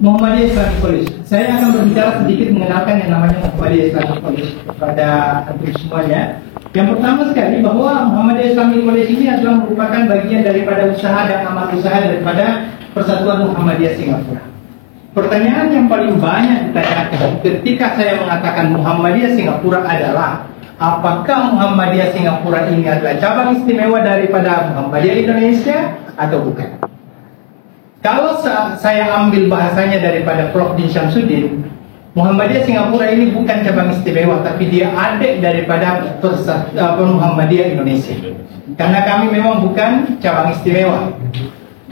Muhammadiyah Islamic College. Saya akan berbicara sedikit mengenalkan yang namanya Muhammadiyah Islamic College kepada antum semuanya. Yang pertama sekali bahwa Muhammadiyah Islamic College ini adalah merupakan bagian daripada usaha dan amal usaha daripada Persatuan Muhammadiyah Singapura. Pertanyaan yang paling banyak ditanyakan ketika saya mengatakan Muhammadiyah Singapura adalah apakah Muhammadiyah Singapura ini adalah cabang istimewa daripada Muhammadiyah Indonesia atau bukan? Kalau saya ambil bahasanya daripada Prof. Din Syamsuddin, Muhammadiyah Singapura ini bukan cabang istimewa, tapi dia adik daripada Muhammadiyah Indonesia. Karena kami memang bukan cabang istimewa,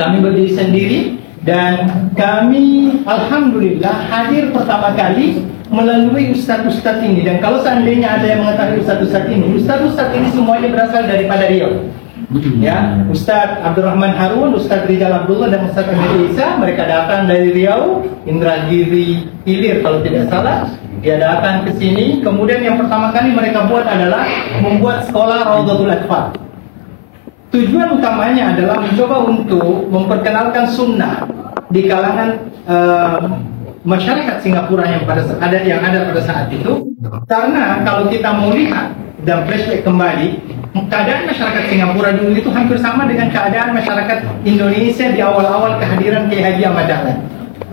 kami berdiri sendiri dan kami alhamdulillah hadir pertama kali melalui ustadz-ustadz ini. Dan kalau seandainya ada yang mengetahui ustadz-ustadz ini semuanya berasal daripada Riau. Ya, Ustadz Abdurrahman Harun, Ustadz Rizal Abdullah dan Ustadz Amir Isa, mereka datang dari Riau, Indragiri Hilir kalau tidak salah. Dia datang ke sini. Kemudian yang pertama kali mereka buat adalah membuat sekolah Raudhatul Atfal. Tujuan utamanya adalah mencoba untuk memperkenalkan sunnah di kalangan masyarakat Singapura yang ada pada saat itu. Karena kalau kita mau lihat dan flashback kembali, keadaan masyarakat Singapura dulu itu hampir sama dengan keadaan masyarakat Indonesia di awal-awal kehadiran Kiai Haji Ahmad Dahlan.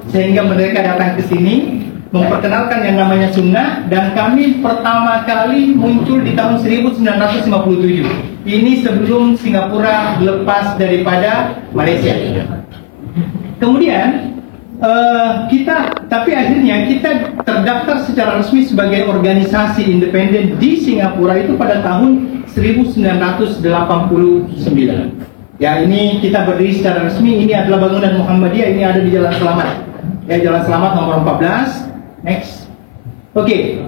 Sehingga mereka datang ke sini memperkenalkan yang namanya sunnah, dan kami pertama kali muncul di tahun 1957. Ini sebelum Singapura lepas daripada Malaysia. Kemudian tapi akhirnya kita terdaftar secara resmi sebagai organisasi independen di Singapura itu pada tahun 1989. Ya, ini kita berdiri secara resmi. Ini adalah bangunan Muhammadiyah. Ini ada di Jalan Selamat. Ya, Jalan Selamat nomor 14. Next. Oke.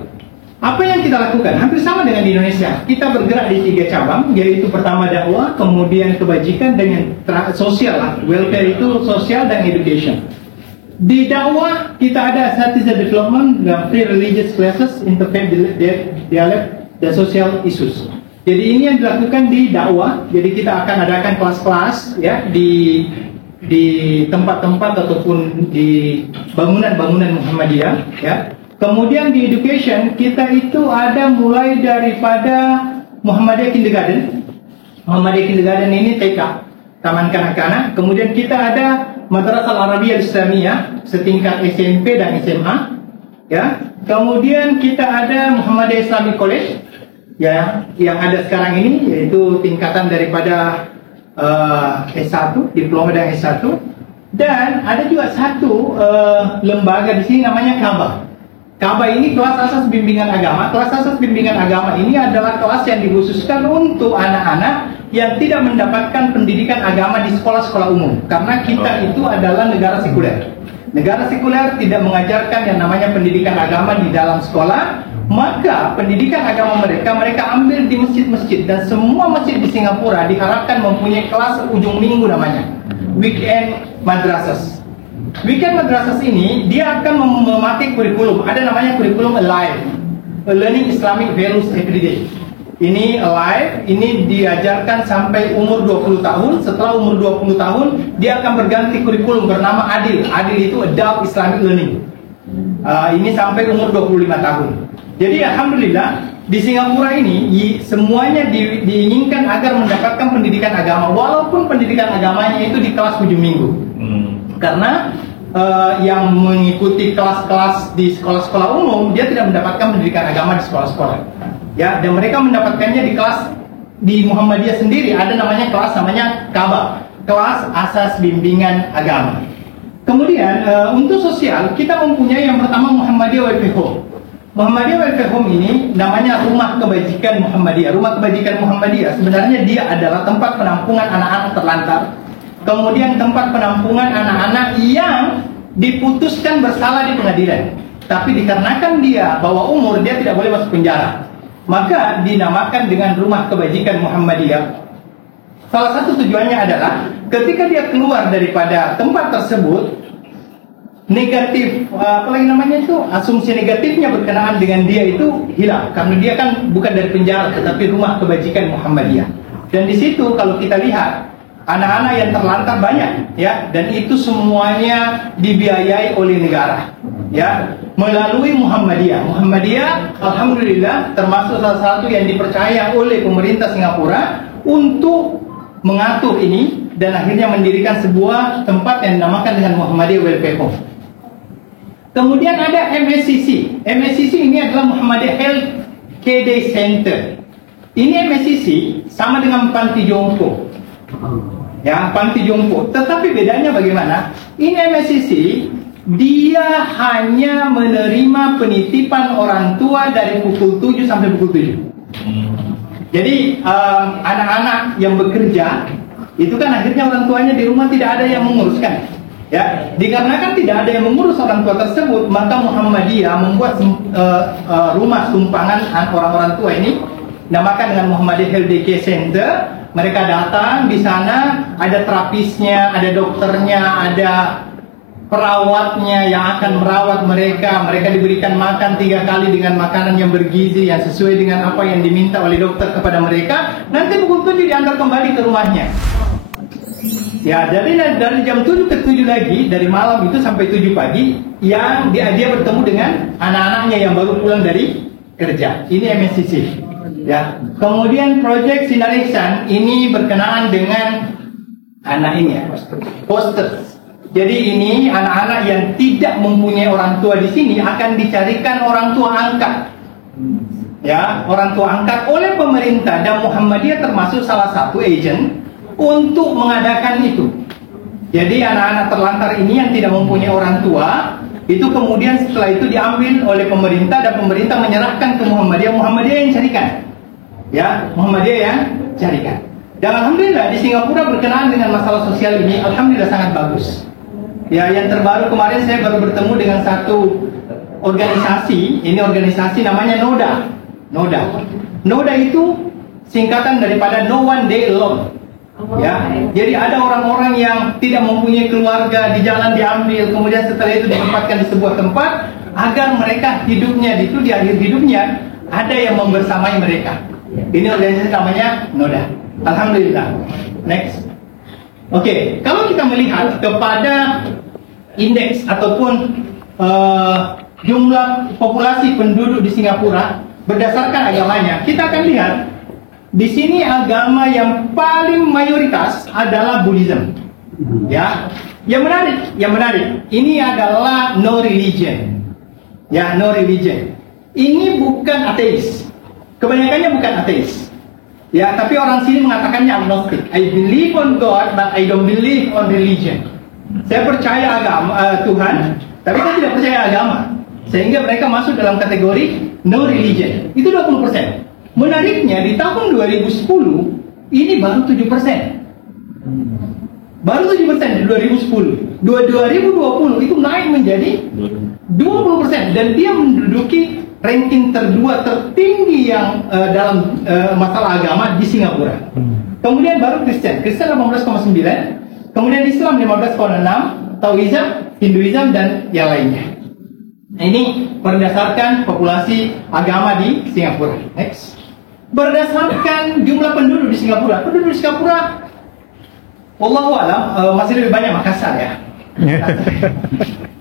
Apa yang kita lakukan? Hampir sama dengan di Indonesia. Kita bergerak di 3 cabang, yaitu pertama dakwah, kemudian kebajikan, dengan sosial. Welfare itu sosial dan education. Di dakwah kita ada citizen development, free religious classes, interfaith dialect, dan social issues. Jadi ini yang dilakukan di dakwah. Jadi kita akan adakan kelas-kelas ya di tempat-tempat ataupun di bangunan-bangunan Muhammadiyah ya. Kemudian di education kita itu ada mulai daripada Muhammadiyah Kindergarten. Muhammadiyah Kindergarten ini TK, taman kanak-kanak. Kemudian kita ada Madrasah Al-Arabiyah Islamiyah setingkat SMP dan SMA ya. Kemudian kita ada Muhammadiyah Islamic College ya, yang ada sekarang ini, yaitu tingkatan daripada S1, diploma dan S1. Dan ada juga satu lembaga di sini namanya KABA. KABA ini kelas asas bimbingan agama. Kelas asas bimbingan agama ini adalah kelas yang dikhususkan untuk anak-anak yang tidak mendapatkan pendidikan agama di sekolah-sekolah umum. Karena kita itu adalah negara sekuler. Negara sekuler tidak mengajarkan yang namanya pendidikan agama di dalam sekolah. Maka pendidikan agama mereka ambil di masjid-masjid. Dan semua masjid di Singapura diharapkan mempunyai kelas ujung minggu namanya weekend madrasas. Weekend madrasas ini dia akan memakai kurikulum. Ada namanya kurikulum Alive, Learning Islamic Values Every Day. Ini Alive, ini diajarkan sampai umur 20 tahun. Setelah umur 20 tahun dia akan berganti kurikulum bernama Adil. Adil itu Adult Islamic Learning. Ini sampai umur 25 tahun. Jadi alhamdulillah di Singapura ini semuanya diinginkan agar mendapatkan pendidikan agama, walaupun pendidikan agamanya itu di kelas ujung minggu. Karena yang mengikuti kelas-kelas di sekolah-sekolah umum dia tidak mendapatkan pendidikan agama di sekolah-sekolah. Ya, dan mereka mendapatkannya di kelas di Muhammadiyah sendiri, ada namanya kelas namanya KABA, kelas asas bimbingan agama. Kemudian untuk sosial kita mempunyai yang pertama Muhammadiyah Welfare Home. Muhammadiyah Welfare Home ini namanya Rumah Kebajikan Muhammadiyah. Rumah Kebajikan Muhammadiyah sebenarnya dia adalah tempat penampungan anak-anak terlantar. Kemudian tempat penampungan anak-anak yang diputuskan bersalah di pengadilan. Tapi dikarenakan dia bawa umur, dia tidak boleh masuk penjara. Maka dinamakan dengan Rumah Kebajikan Muhammadiyah. Salah satu tujuannya adalah ketika dia keluar daripada tempat tersebut, negatif, apalagi namanya itu, asumsi negatifnya berkenaan dengan dia itu hilang. Karena dia kan bukan dari penjara, tetapi Rumah Kebajikan Muhammadiyah. Dan di situ kalau kita lihat, anak-anak yang terlantar banyak, ya, dan itu semuanya dibiayai oleh negara, ya, melalui Muhammadiyah. Muhammadiyah, alhamdulillah, termasuk salah satu yang dipercaya oleh pemerintah Singapura untuk mengatur ini dan akhirnya mendirikan sebuah tempat yang dinamakan dengan Muhammadiyah Welfare Home. Kemudian ada MSCC. MSCC ini adalah Muhammadiyah Health Care Day Center. Ini MSCC sama dengan Panti Jompo. Ya, Panti Jompo. Tetapi bedanya bagaimana? Ini MSCC, dia hanya menerima penitipan orang tua dari pukul 7 sampai pukul 7. Jadi anak-anak yang bekerja itu kan akhirnya orang tuanya di rumah tidak ada yang menguruskan. Ya, dikarenakan tidak ada yang mengurus orang tua tersebut, maka Muhammadiyah membuat rumah tumpangan orang-orang tua ini, namakan dengan Muhammadiyah Health Care Center. Mereka datang di sana, ada terapisnya, ada dokternya, ada perawatnya yang akan merawat mereka. Mereka diberikan makan 3 kali dengan makanan yang bergizi yang sesuai dengan apa yang diminta oleh dokter kepada mereka. Nanti pukul 7 diantar kembali ke rumahnya. Ya, dari jam 7 ke 7 lagi, dari malam itu sampai 7 pagi, yang dia bertemu dengan anak-anaknya yang baru pulang dari kerja. Ini MSCC. Ya. Kemudian Project Sinar Ihsan ini berkenaan dengan anak ini ya, poster. Jadi ini anak-anak yang tidak mempunyai orang tua di sini akan dicarikan orang tua angkat. Ya, orang tua angkat oleh pemerintah, dan Muhammadiyah termasuk salah satu agent untuk mengadakan itu. Jadi anak-anak terlantar ini yang tidak mempunyai orang tua, itu kemudian setelah itu diambil oleh pemerintah dan pemerintah menyerahkan ke Muhammadiyah. Muhammadiyah yang carikan. Ya, Muhammadiyah yang carikan. Dan alhamdulillah di Singapura berkenaan dengan masalah sosial ini, alhamdulillah sangat bagus. Ya, yang terbaru kemarin saya baru bertemu dengan satu organisasi, ini organisasi namanya NODA. NODA itu singkatan daripada No One Day Alone. Ya, jadi ada orang-orang yang tidak mempunyai keluarga, di jalan diambil, kemudian setelah itu ditempatkan di sebuah tempat agar mereka hidupnya itu di akhir hidupnya ada yang membersamai mereka. Ini organisasi namanya NODA. Alhamdulillah. Next. Oke, kalau kita melihat kepada indeks ataupun jumlah populasi penduduk di Singapura berdasarkan agamanya, kita akan lihat di sini agama yang paling mayoritas adalah Buddhism. Ya, yang menarik. Ini adalah no religion. Ya, no religion. Ini bukan ateis. Kebanyakannya bukan ateis. Ya, tapi orang sini mengatakannya agnostic. I believe on God, but I don't believe on religion. Saya percaya agama Tuhan, tapi saya tidak percaya agama. Sehingga mereka masuk dalam kategori no religion. Itu 20%. Menariknya di tahun 2010 ini baru 7%. Baru 7% di 2010. 2020 itu naik menjadi 20% dan dia menduduki ranking tertinggi yang dalam masalah agama di Singapura. Kemudian baru Kristen 18,9, kemudian Islam 15,6, Taoism, Hinduism dan yang lainnya. Nah, ini berdasarkan populasi agama di Singapura. Next. Berdasarkan jumlah penduduk di Singapura, wallahu alam masih lebih banyak Makassar ya.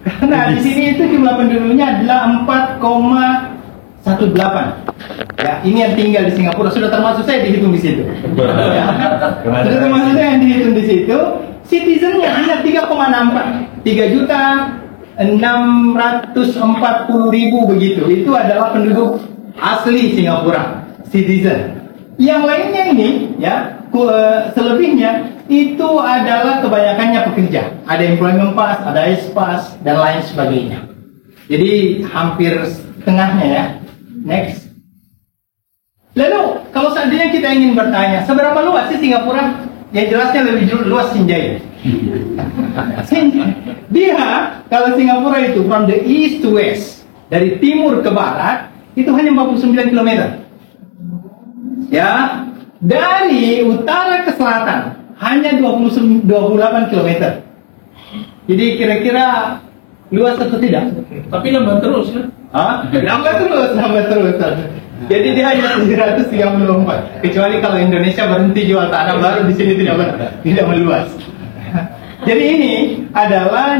Karena di sini itu jumlah penduduknya adalah 4,18. Ya, ini yang tinggal di Singapura, sudah termasuk saya dihitung di situ. Ya. Sudah termasuk saya yang dihitung di situ. Citizennya hanya 3,64, 3.640.000 begitu. Itu adalah penduduk asli Singapura, citizen. Yang lainnya ini, ya, selebihnya itu adalah kebanyakannya pekerja. Ada employment pass, ada S-pass dan lain sebagainya. Jadi hampir setengahnya ya. Next. Lalu kalau seandainya kita ingin bertanya, seberapa luas sih Singapura? Yang jelasnya lebih luas Sinjai. Dia, kalau Singapura itu from the east to west, dari timur ke barat, itu hanya 49 km. Ya, dari utara ke selatan hanya 28 km. Jadi kira-kira luas atau tidak? Tapi lambat terus kan? Nambah terus. Jadi dia hanya 734. Kecuali kalau Indonesia berhenti jual tanah baru di sini tidak meluas. Jadi ini adalah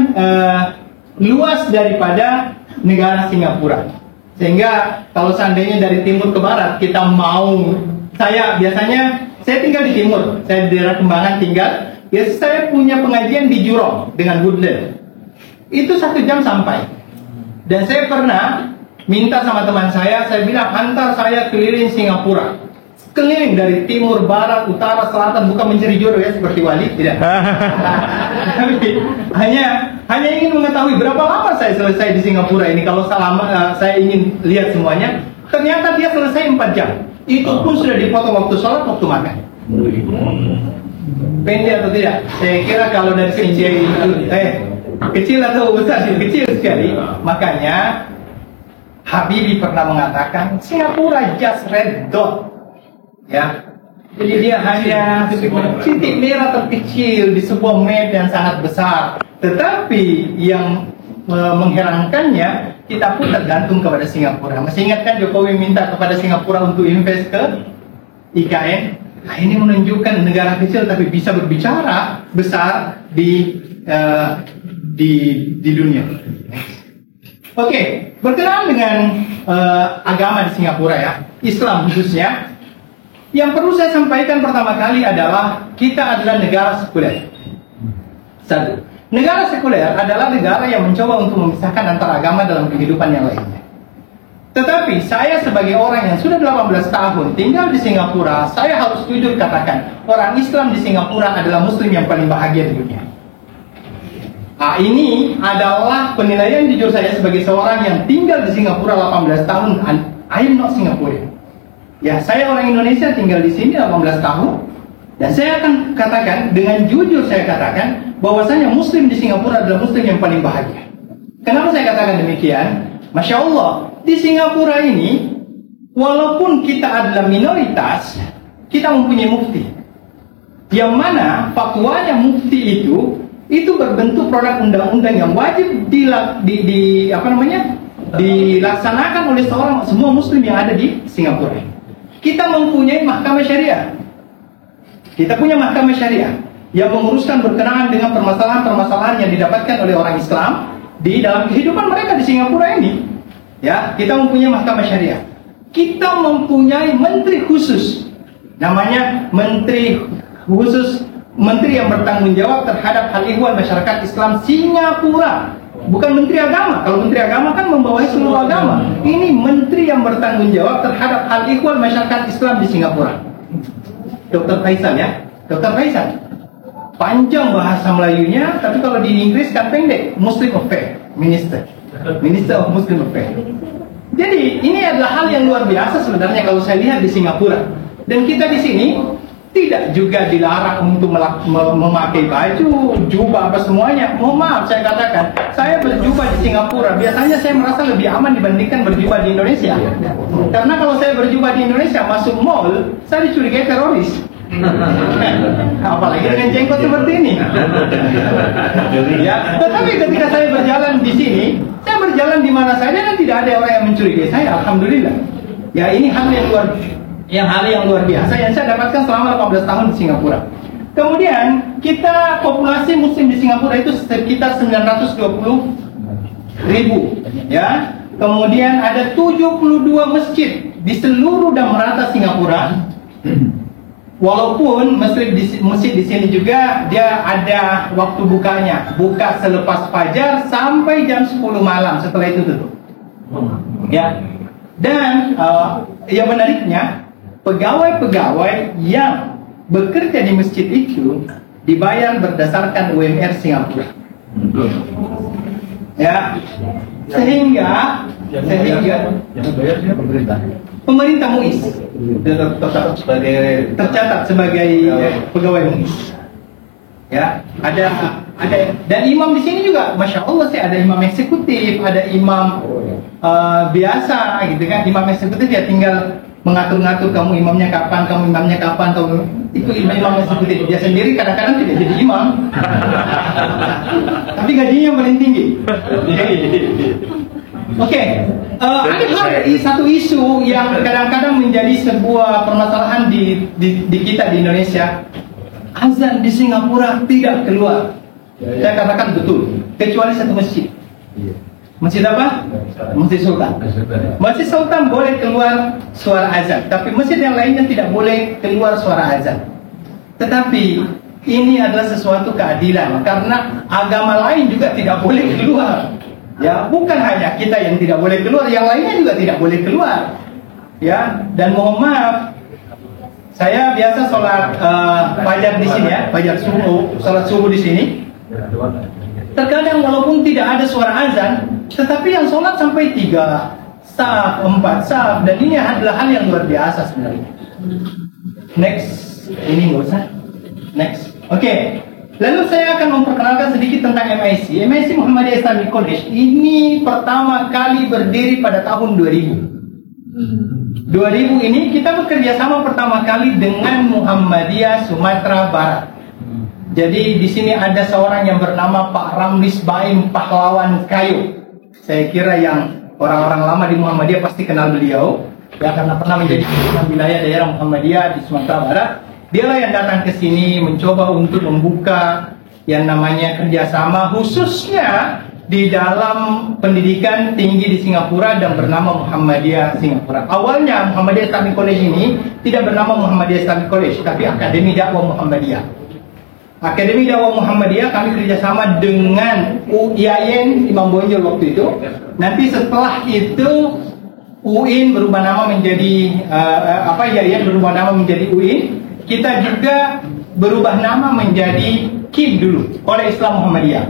luas daripada negara Singapura. Sehingga kalau seandainya dari timur ke barat kita mau, saya tinggal di timur, saya di daerah Kembangan tinggal. Ya saya punya pengajian di Jurong dengan Woodland. Itu 1 jam sampai. Dan saya pernah minta sama teman saya bilang antar saya keliling Singapura. Keliling dari timur, barat, utara, selatan, bukan mencari jodoh ya seperti Wali, tidak. Tapi hanya ingin mengetahui berapa lama saya selesai di Singapura ini. Kalau saya ingin lihat semuanya, ternyata dia selesai 4 jam. Itu pun sudah dipotong waktu sholat, waktu makan. Pendek atau tidak? Saya kira kalau dari segi kecil atau besar, kecil sekali. Makanya Habibie pernah mengatakan Singapura just red dot, ya. Jadi dia hanya titik merah terkecil di sebuah map yang sangat besar. Tetapi yang mengherankannya, kita pun tergantung kepada Singapura. Masih ingat kan Jokowi minta kepada Singapura untuk invest ke IKN? Nah, ini menunjukkan negara kecil tapi bisa berbicara besar di dunia. Oke, berkenaan dengan agama di Singapura ya, Islam khususnya, yang perlu saya sampaikan pertama kali adalah kita adalah negara sekuler. Satu, negara sekuler adalah negara yang mencoba untuk memisahkan antara agama dalam kehidupan yang lainnya. Tetapi saya sebagai orang yang sudah 18 tahun tinggal di Singapura, saya harus jujur katakan, orang Islam di Singapura adalah Muslim yang paling bahagia di dunia. Ini adalah penilaian jujur saya sebagai seorang yang tinggal di Singapura 18 tahun. I'm not Singaporean. Ya, saya orang Indonesia tinggal di sini 18 tahun. Dan saya akan katakan, dengan jujur saya katakan, bahwasanya Muslim di Singapura adalah Muslim yang paling bahagia. Kenapa saya katakan demikian? Masya Allah, di Singapura ini, walaupun kita adalah minoritas, kita mempunyai mufti. Yang mana fatwanya mufti itu berbentuk produk undang-undang yang wajib dilaksanakan oleh semua Muslim yang ada di Singapura. Kita mempunyai mahkamah syariah. Kita punya mahkamah syariah yang menguruskan berkenaan dengan permasalahan-permasalahan yang didapatkan oleh orang Islam di dalam kehidupan mereka di Singapura ini. Ya, kita mempunyai mahkamah syariah. Kita mempunyai menteri khusus, namanya menteri khusus. Menteri yang bertanggung jawab terhadap hal ihwal masyarakat Islam Singapura. Bukan menteri agama. Kalau menteri agama kan membawahi seluruh agama. Ini menteri yang bertanggung jawab terhadap hal ihwal masyarakat Islam di Singapura. Dr. Faisal ya. Dr. Faisal. Panjang bahasa Melayunya, tapi kalau di Inggris kan pendek. Muslim Affairs Minister. Minister of Muslim Affairs. Jadi ini adalah hal yang luar biasa sebenarnya kalau saya lihat di Singapura. Dan kita di sini tidak juga dilarang untuk memakai baju, jubah apa semuanya. Mohon maaf saya katakan, saya berjubah di Singapura. Biasanya saya merasa lebih aman dibandingkan berjubah di Indonesia. Karena kalau saya berjubah di Indonesia, masuk mall, saya dicurigai teroris. Apalagi dengan jenggot seperti ini. Ya, tetapi ketika saya berjalan di sini, saya berjalan di mana saja dan tidak ada orang yang mencurigai saya. Alhamdulillah. Ya, ini hal yang luar biasa yang saya dapatkan selama 18 tahun di Singapura. Kemudian kita populasi Muslim di Singapura itu sekitar 920.000, ya. Kemudian ada 72 masjid di seluruh dan merata Singapura. Walaupun masjid di sini juga dia ada waktu bukanya, buka selepas fajar sampai jam 10 malam, setelah itu tutup. Ya. Dan yang menariknya, pegawai-pegawai yang bekerja di masjid itu dibayar berdasarkan UMR Singapura. Ya, sehingga pemerintah MUIS tercatat sebagai pegawai MUIS. Ya, ada dan imam di sini juga, masya Allah sih, ada imam eksekutif, ada imam biasa gitu kan. Imam eksekutif ya tinggal mengatur-ngatur kamu imamnya kapan, itu imam eksekutif. Dia sendiri kadang-kadang tidak jadi imam, tapi gajinya paling tinggi. Oke, ada satu isu yang kadang-kadang menjadi sebuah permasalahan di kita di Indonesia. Azan di Singapura tidak keluar. Saya katakan betul, kecuali satu masjid. Masjid apa? Masjid Sultan. Masjid Sultan boleh keluar suara azan, tapi masjid yang lainnya tidak boleh keluar suara azan. Tetapi ini adalah sesuatu keadilan, karena agama lain juga tidak boleh keluar. Ya, bukan hanya kita yang tidak boleh keluar, yang lainnya juga tidak boleh keluar. Ya, dan mohon maaf, saya biasa sholat fajar di sini ya, fajar subuh, sholat subuh di sini. Terkadang walaupun tidak ada suara azan, tetapi yang sholat sampai 3 saf, 4 saf, dan ini adalah hal yang luar biasa sebenarnya. Next, ini nggak usah. Next, oke. Lalu saya akan memperkenalkan sedikit tentang MIC. MIC Muhammadiyah Islamic College ini pertama kali berdiri pada tahun 2000. 2000 ini kita bekerja sama pertama kali dengan Muhammadiyah Sumatera Barat. Jadi di sini ada seorang yang bernama Pak Ramlis Baim Pahlawan Kayu. Saya kira yang orang-orang lama di Muhammadiyah pasti kenal beliau, ya, karena pernah menjadi pimpinan wilayah daerah Muhammadiyah di Sumatera Barat. Dialah yang datang ke sini mencoba untuk membuka yang namanya kerjasama khususnya di dalam pendidikan tinggi di Singapura dan bernama Muhammadiyah Singapura. Awalnya Muhammadiyah Islamic College ini tidak bernama Muhammadiyah Islamic College, tapi Akademi Dakwah Muhammadiyah. Akademi Dakwah Muhammadiyah kami kerjasama dengan UIN Imam Bonjol waktu itu. Nanti setelah itu UIN berubah nama menjadi IAIN berubah nama menjadi UIN. Kita juga berubah nama menjadi KIM dulu oleh Islam Muhammadiyah.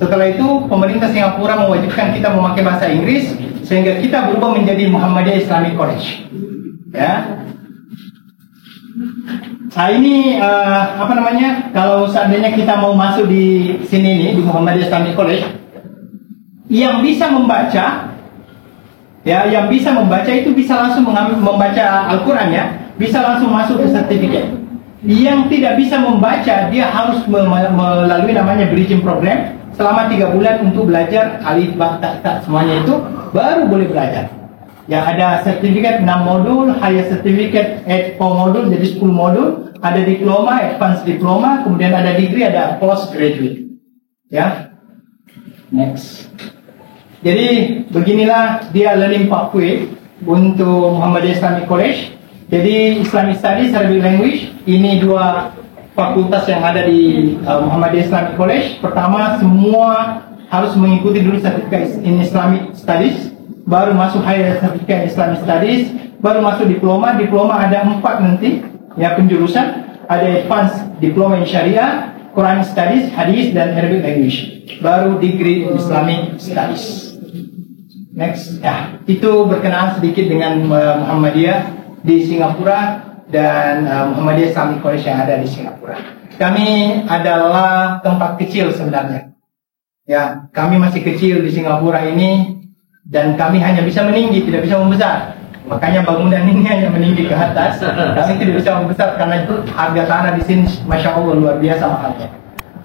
Setelah itu pemerintah Singapura mewajibkan kita memakai bahasa Inggris, sehingga kita berubah menjadi Muhammadiyah Islamic College. Ya. Nah ini kalau seandainya kita mau masuk di sini nih di Muhammadiyah Islamic College, yang bisa membaca, ya, yang bisa membaca itu bisa langsung membaca Al-Quran ya, bisa langsung masuk ke sertifikat. Yang tidak bisa membaca, dia harus melalui namanya bridging program selama 3 bulan untuk belajar alif ba ta ta semuanya itu, baru boleh belajar. Ya, ada sertifikat 6 modul, higher certificate 4 modul, jadi 10 modul. Ada diploma, advanced diploma, kemudian ada degree, ada postgraduate. Ya, next. Jadi beginilah dia learning pathway untuk Muhammadiyah Islamic College. Jadi Islamic Studies, Arabic Language, ini 2 fakultas yang ada di Muhammadiyah Islamic College. Pertama, semua harus mengikuti dulu sertifikat in Islamic Studies, baru masuk higher certificate Islamic Studies, baru masuk diploma. Diploma ada 4 nanti, ya, penjurusan. Ada advanced diploma in Syariah, Quran Studies, Hadis, dan Arabic Language. Baru degree in Islamic Studies. Next, ya, itu berkenaan sedikit dengan Muhammadiyah di Singapura dan Muhammadiyah Islamic College yang ada di Singapura. Kami adalah tempat kecil sebenarnya. Ya, kami masih kecil di Singapura ini, dan kami hanya bisa meninggi, tidak bisa membesar. Makanya bangunan ini hanya meninggi ke atas. Kami tidak bisa membesar karena itu harga tanah di sini, masya Allah, luar biasa mahalnya.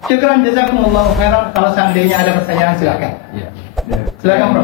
Syukran jazakumullahu khairan. Kalau seandainya ada pertanyaan silakan. Silakan, Bro.